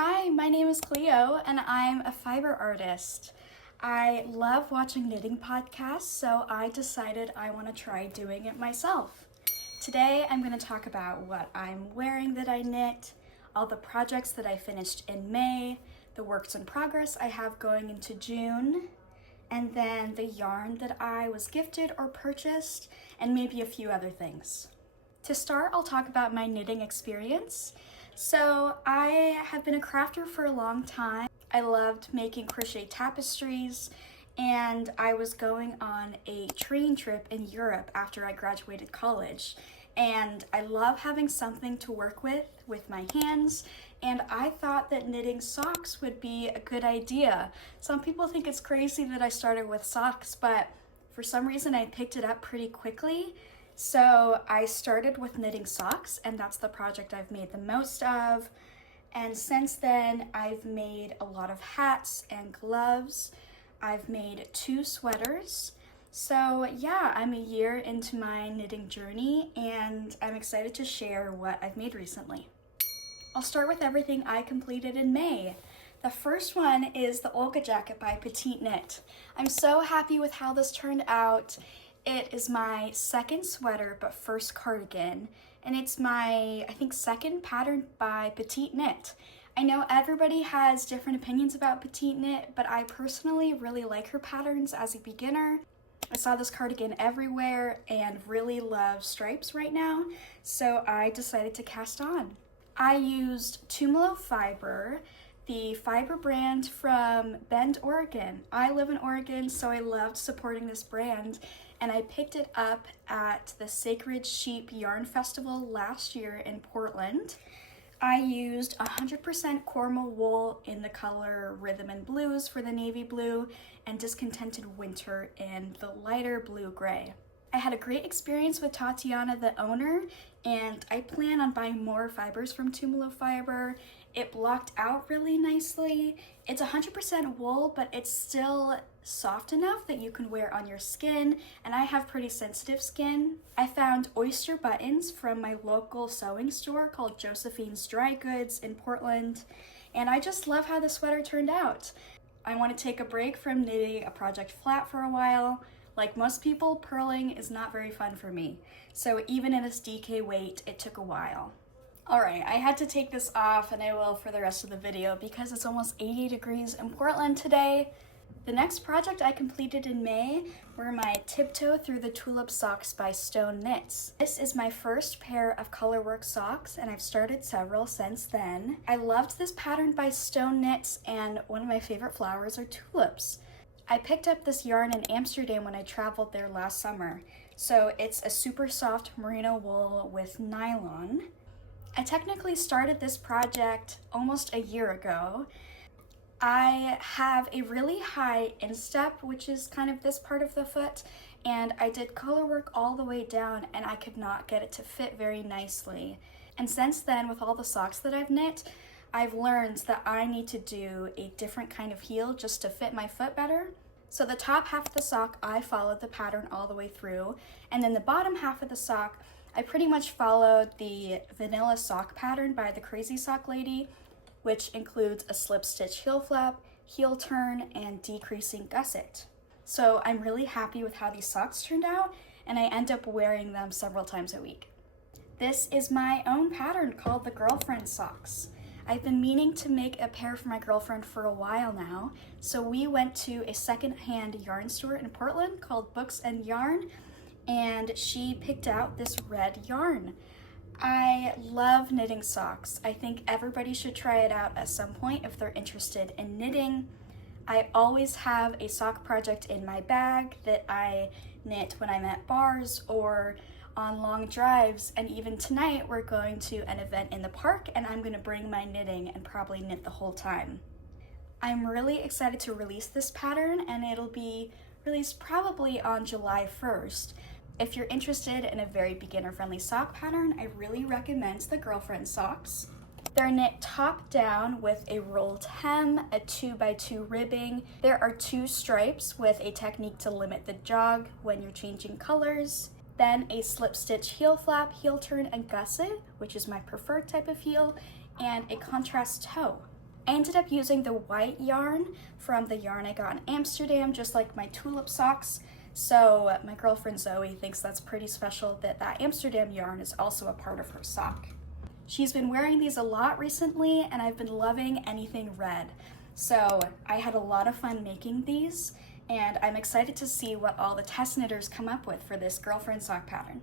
Hi, my name is Cleo and I'm a fiber artist. I love watching knitting podcasts, so I decided I want to try doing it myself. Today I'm going to talk about what I'm wearing that I knit, all the projects that I finished in May, the works in progress I have going into June, and then the yarn that I was gifted or purchased, and maybe a few other things. To start, I'll talk about my knitting experience. So I have been a crafter for a long time. I loved making crochet tapestries, and I was going on a train trip in Europe after I graduated college. And I love having something to work with my hands, and I thought that knitting socks would be a good idea. Some people think it's crazy that I started with socks, but for some reason I picked it up pretty quickly. So I started with knitting socks, and that's the project I've made the most of. And since then, I've made a lot of hats and gloves. I've made 2 sweaters. So yeah, I'm a year into my knitting journey, and I'm excited to share what I've made recently. I'll start with everything I completed in May. The first one is the Olga jacket by Petite Knit. I'm so happy with how this turned out. It is my second sweater, but first cardigan, and it's my, I think, second pattern by Petite Knit. I know everybody has different opinions about Petite Knit, but I personally really like her patterns as a beginner. I saw this cardigan everywhere and really love stripes right now, so I decided to cast on. I used Tumalo fiber, the fiber brand from Bend, Oregon. I live in Oregon, so I loved supporting this brand, and I picked it up at the Sacred Sheep Yarn Festival last year in Portland. I used 100% Cornwall wool in the color Rhythm and Blues for the navy blue, and Discontented Winter in the lighter blue-gray. I had a great experience with Tatiana, the owner, and I plan on buying more fibers from Tumalo Fiber. It blocked out really nicely. It's 100% wool, but it's still soft enough that you can wear on your skin, and I have pretty sensitive skin. I found oyster buttons from my local sewing store called Josephine's Dry Goods in Portland, and I just love how the sweater turned out. I want to take a break from knitting a project flat for a while. Like most people, purling is not very fun for me, so even in this DK weight, it took a while. Alright, I had to take this off, and I will for the rest of the video because it's almost 80 degrees in Portland today. The next project I completed in May were my Tiptoe Through the Tulip socks by Stone Knits. This is my first pair of colorwork socks, and I've started several since then. I loved this pattern by Stone Knits, and one of my favorite flowers are tulips. I picked up this yarn in Amsterdam when I traveled there last summer, so it's a super soft merino wool with nylon. I technically started this project almost a year ago. I have a really high instep, which is kind of this part of the foot, and I did color work all the way down, and I could not get it to fit very nicely. And since then, with all the socks that I've knit, I've learned that I need to do a different kind of heel just to fit my foot better. So the top half of the sock, I followed the pattern all the way through, and then the bottom half of the sock, I pretty much followed the vanilla sock pattern by the Crazy Sock Lady, which includes a slip stitch heel flap, heel turn, and decreasing gusset. So I'm really happy with how these socks turned out, and I end up wearing them several times a week. This is my own pattern called the Girlfriend Socks. I've been meaning to make a pair for my girlfriend for a while now, so we went to a secondhand yarn store in Portland called Books and Yarn, and she picked out this red yarn. I love knitting socks. I think everybody should try it out at some point if they're interested in knitting. I always have a sock project in my bag that I knit when I'm at bars or on long drives, and even tonight we're going to an event in the park, and I'm going to bring my knitting and probably knit the whole time. I'm really excited to release this pattern, and it'll be released probably on July 1st. If you're interested in a very beginner-friendly sock pattern, I really recommend the Girlfriend Socks. They're knit top down with a rolled hem, a 2x2 ribbing. There are 2 stripes with a technique to limit the jog when you're changing colors. Then a slip stitch heel flap, heel turn, and gusset, which is my preferred type of heel, and a contrast toe. I ended up using the white yarn from the yarn I got in Amsterdam, just like my tulip socks. So my girlfriend Zoe thinks that's pretty special that that Amsterdam yarn is also a part of her sock. She's been wearing these a lot recently, and I've been loving anything red. So I had a lot of fun making these, and I'm excited to see what all the test knitters come up with for this girlfriend sock pattern.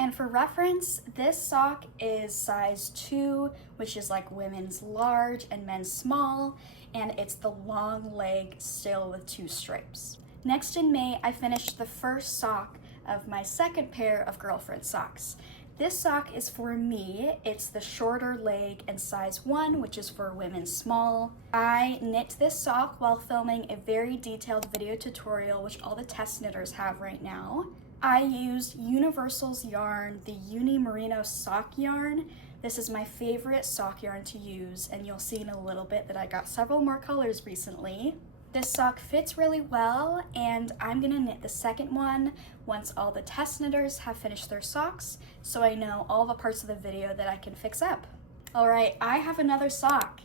And for reference, this sock is size 2, which is like women's large and men's small, and it's the long leg still with 2 stripes. Next in May, I finished the first sock of my second pair of girlfriend socks. This sock is for me. It's the shorter leg and size 1, which is for women's small. I knit this sock while filming a very detailed video tutorial, which all the test knitters have right now. I used Universal's yarn, the Uni Merino sock yarn. This is my favorite sock yarn to use, and you'll see in a little bit that I got several more colors recently. This sock fits really well, and I'm gonna knit the second one once all the test knitters have finished their socks, so I know all the parts of the video that I can fix up. All right, I have another sock.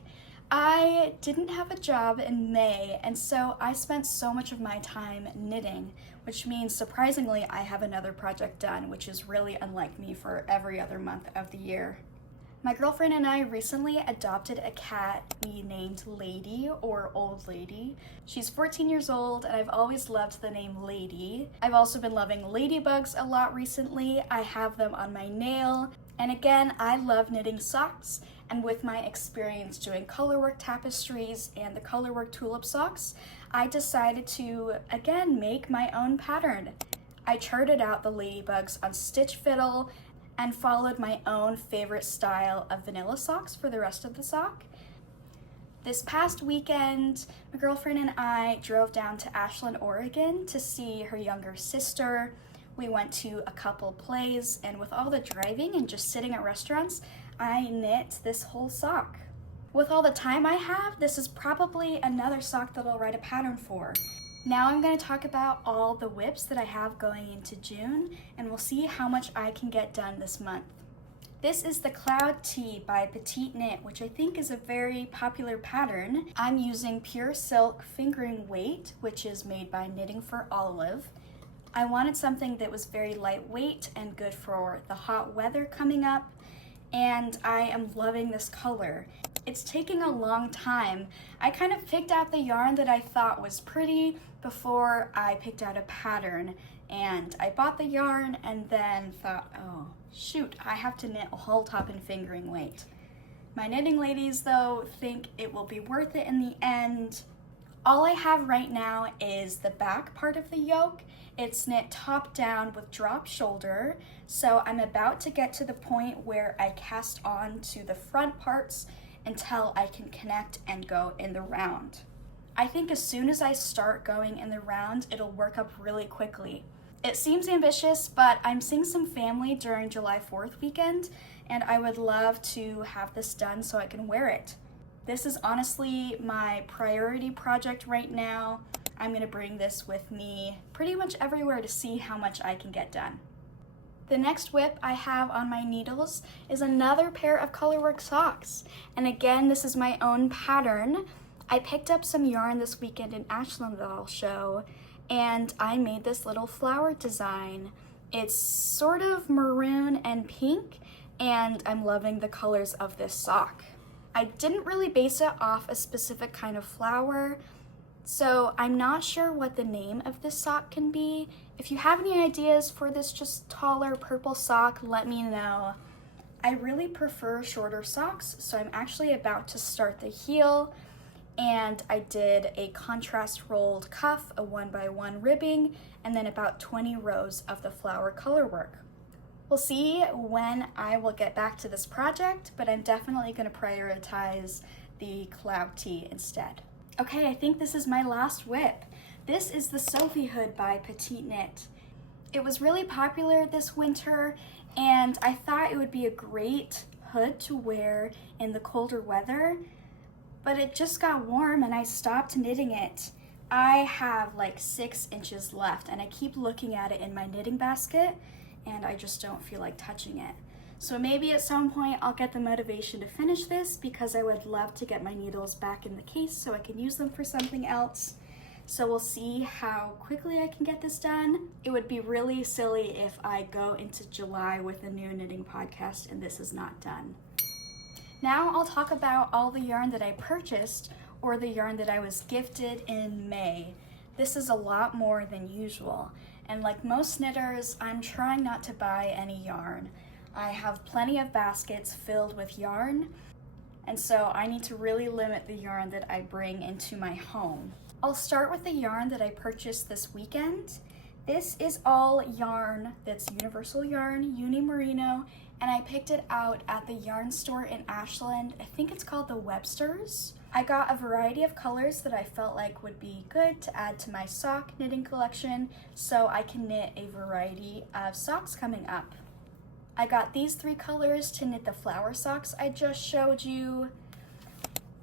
I didn't have a job in May, and so I spent so much of my time knitting, which means surprisingly I have another project done, which is really unlike me for every other month of the year. My girlfriend and I recently adopted a cat we named Lady, or Old Lady. She's 14 years old, and I've always loved the name Lady. I've also been loving ladybugs a lot recently. I have them on my nail. And again, I love knitting socks, and with my experience doing colorwork tapestries and the colorwork tulip socks, I decided to, again, make my own pattern. I charted out the ladybugs on Stitch Fiddle and followed my own favorite style of vanilla socks for the rest of the sock. This past weekend, my girlfriend and I drove down to Ashland, Oregon to see her younger sister. We went to a couple plays, and with all the driving and just sitting at restaurants, I knit this whole sock. With all the time I have, this is probably another sock that I'll write a pattern for. Now I'm going to talk about all the whips that I have going into June, and we'll see how much I can get done this month. This is the Cloud Tee by Petite Knit, which I think is a very popular pattern. I'm using Pure Silk Fingering Weight, which is made by Knitting for Olive. I wanted something that was very lightweight and good for the hot weather coming up, and I am loving this color. It's taking a long time. I kind of picked out the yarn that I thought was pretty before I picked out a pattern, and I bought the yarn and then thought, oh shoot, I have to knit a whole top in fingering weight. My knitting ladies though think it will be worth it in the end. All I have right now is the back part of the yoke. It's knit top down with drop shoulder, so I'm about to get to the point where I cast on to the front parts until I can connect and go in the round. I think as soon as I start going in the round, it'll work up really quickly. It seems ambitious, but I'm seeing some family during July 4th weekend, and I would love to have this done so I can wear it. This is honestly my priority project right now. I'm gonna bring this with me pretty much everywhere to see how much I can get done. The next whip I have on my needles is another pair of colorwork socks. And again, this is my own pattern. I picked up some yarn this weekend in Ashland that I'll show, and I made this little flower design. It's sort of maroon and pink, and I'm loving the colors of this sock. I didn't really base it off a specific kind of flower, so I'm not sure what the name of this sock can be. If you have any ideas for this just taller purple sock, let me know. I really prefer shorter socks, so I'm actually about to start the heel, and I did a contrast rolled cuff, a 1x1 ribbing, and then about 20 rows of the flower color work. We'll see when I will get back to this project, but I'm definitely going to prioritize the Cloud Tee instead. Okay, I think this is my last whip. This is the Sophie hood by Petite Knit. It was really popular this winter, and I thought it would be a great hood to wear in the colder weather, but it just got warm and I stopped knitting it. I have like 6 inches left, and I keep looking at it in my knitting basket, and I just don't feel like touching it. So maybe at some point I'll get the motivation to finish this because I would love to get my needles back in the case so I can use them for something else. So we'll see how quickly I can get this done. It would be really silly if I go into July with a new knitting podcast and this is not done. Now I'll talk about all the yarn that I purchased or the yarn that I was gifted in May. This is a lot more than usual. And like most knitters, I'm trying not to buy any yarn. I have plenty of baskets filled with yarn, and so I need to really limit the yarn that I bring into my home. I'll start with the yarn that I purchased this weekend. This is all yarn that's Universal Yarn, Uni Merino, and I picked it out at the yarn store in Ashland. I think it's called the Webster's. I got a variety of colors that I felt like would be good to add to my sock knitting collection so I can knit a variety of socks coming up. I got these 3 colors to knit the flower socks I just showed you.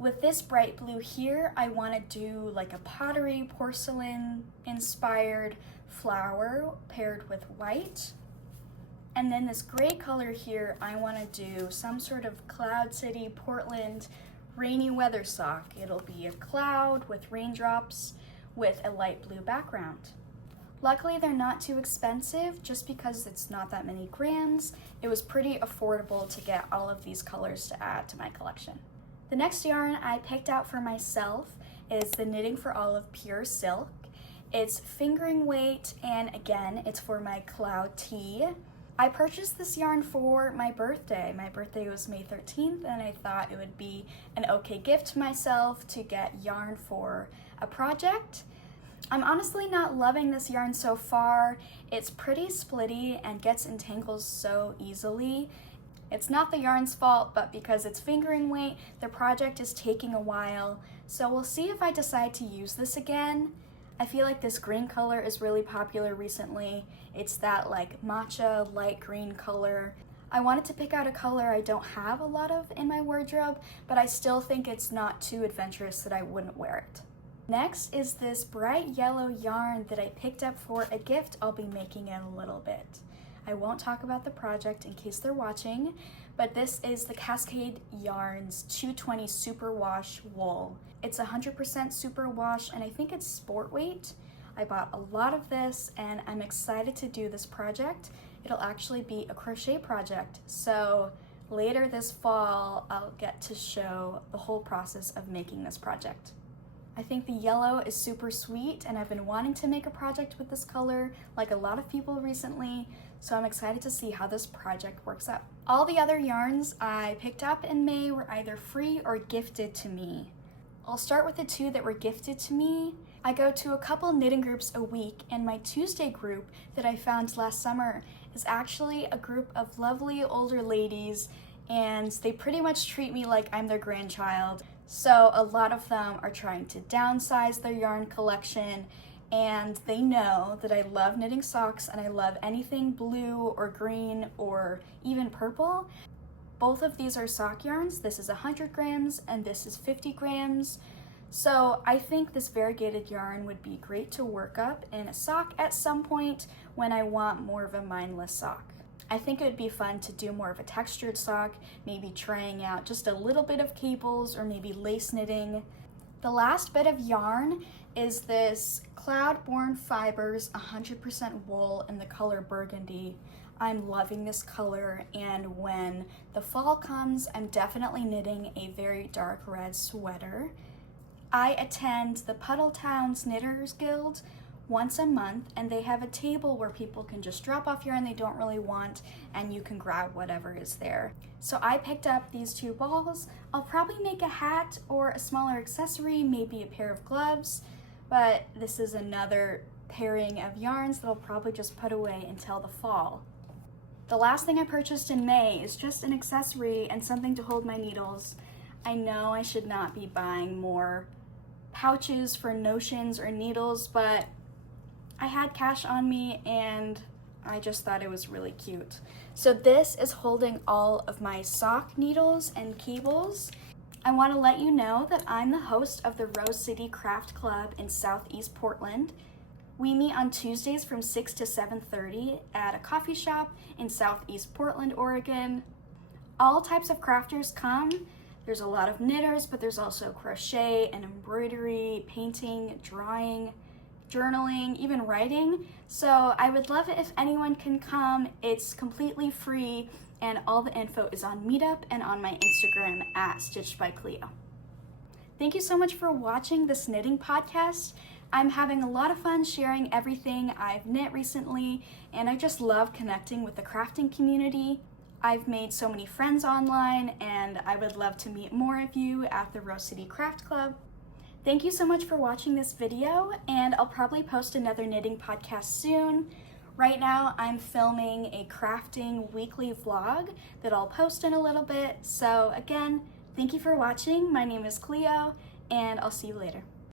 With this bright blue here, I want to do like a pottery porcelain inspired flower paired with white. And then this gray color here, I want to do some sort of Cloud City, Portland, rainy weather sock. It'll be a cloud with raindrops with a light blue background. Luckily, they're not too expensive just because it's not that many grams. It was pretty affordable to get all of these colors to add to my collection. The next yarn I picked out for myself is the Knitting for Olive Pure Silk. It's fingering weight, and again, it's for my cloud tee. I purchased this yarn for my birthday. My birthday was May 13th, and I thought it would be an okay gift to myself to get yarn for a project. I'm honestly not loving this yarn so far. It's pretty splitty and gets entangled so easily. It's not the yarn's fault, but because it's fingering weight, the project is taking a while. So we'll see if I decide to use this again. I feel like this green color is really popular recently. It's that like matcha light green color. I wanted to pick out a color I don't have a lot of in my wardrobe, but I still think it's not too adventurous that I wouldn't wear it. Next is this bright yellow yarn that I picked up for a gift I'll be making in a little bit. I won't talk about the project in case they're watching, but this is the Cascade Yarns 220 Superwash Wool. It's 100% superwash, and I think it's sport weight. I bought a lot of this, and I'm excited to do this project. It'll actually be a crochet project, so later this fall, I'll get to show the whole process of making this project. I think the yellow is super sweet, and I've been wanting to make a project with this color like a lot of people recently, so I'm excited to see how this project works out. All the other yarns I picked up in May were either free or gifted to me. I'll start with the 2 that were gifted to me. I go to a couple knitting groups a week, and my Tuesday group that I found last summer is actually a group of lovely older ladies, and they pretty much treat me like I'm their grandchild. So a lot of them are trying to downsize their yarn collection, and they know that I love knitting socks and I love anything blue or green or even purple. Both of these are sock yarns. This is 100 grams and this is 50 grams. So I think this variegated yarn would be great to work up in a sock at some point when I want more of a mindless sock. I think it would be fun to do more of a textured sock, maybe trying out just a little bit of cables or maybe lace knitting. The last bit of yarn is this Cloudborn Fibers 100% wool in the color burgundy. I'm loving this color, and when the fall comes, I'm definitely knitting a very dark red sweater. I attend the Puddle Towns Knitters Guild once a month, and they have a table where people can just drop off yarn they don't really want, and you can grab whatever is there. So I picked up these 2 balls. I'll probably make a hat or a smaller accessory, maybe a pair of gloves, but this is another pairing of yarns that I'll probably just put away until the fall. The last thing I purchased in May is just an accessory and something to hold my needles. I know I should not be buying more pouches for notions or needles, but I had cash on me and I just thought it was really cute. So this is holding all of my sock needles and cables. I want to let you know that I'm the host of the Rose City Craft Club in Southeast Portland. We meet on Tuesdays from 6 to 7:30 at a coffee shop in Southeast Portland, Oregon. All types of crafters come. There's a lot of knitters, but there's also crochet and embroidery, painting, drawing, journaling, even writing. So I would love it if anyone can come. It's completely free, and all the info is on Meetup and on my Instagram at Stitched by Cleo. Thank you so much for watching this knitting podcast. I'm having a lot of fun sharing everything I've knit recently, and I just love connecting with the crafting community. I've made so many friends online, and I would love to meet more of you at the Rose City Craft Club. Thank you so much for watching this video, and I'll probably post another knitting podcast soon. Right now, I'm filming a crafting weekly vlog that I'll post in a little bit. So again, thank you for watching. My name is Cleo, and I'll see you later.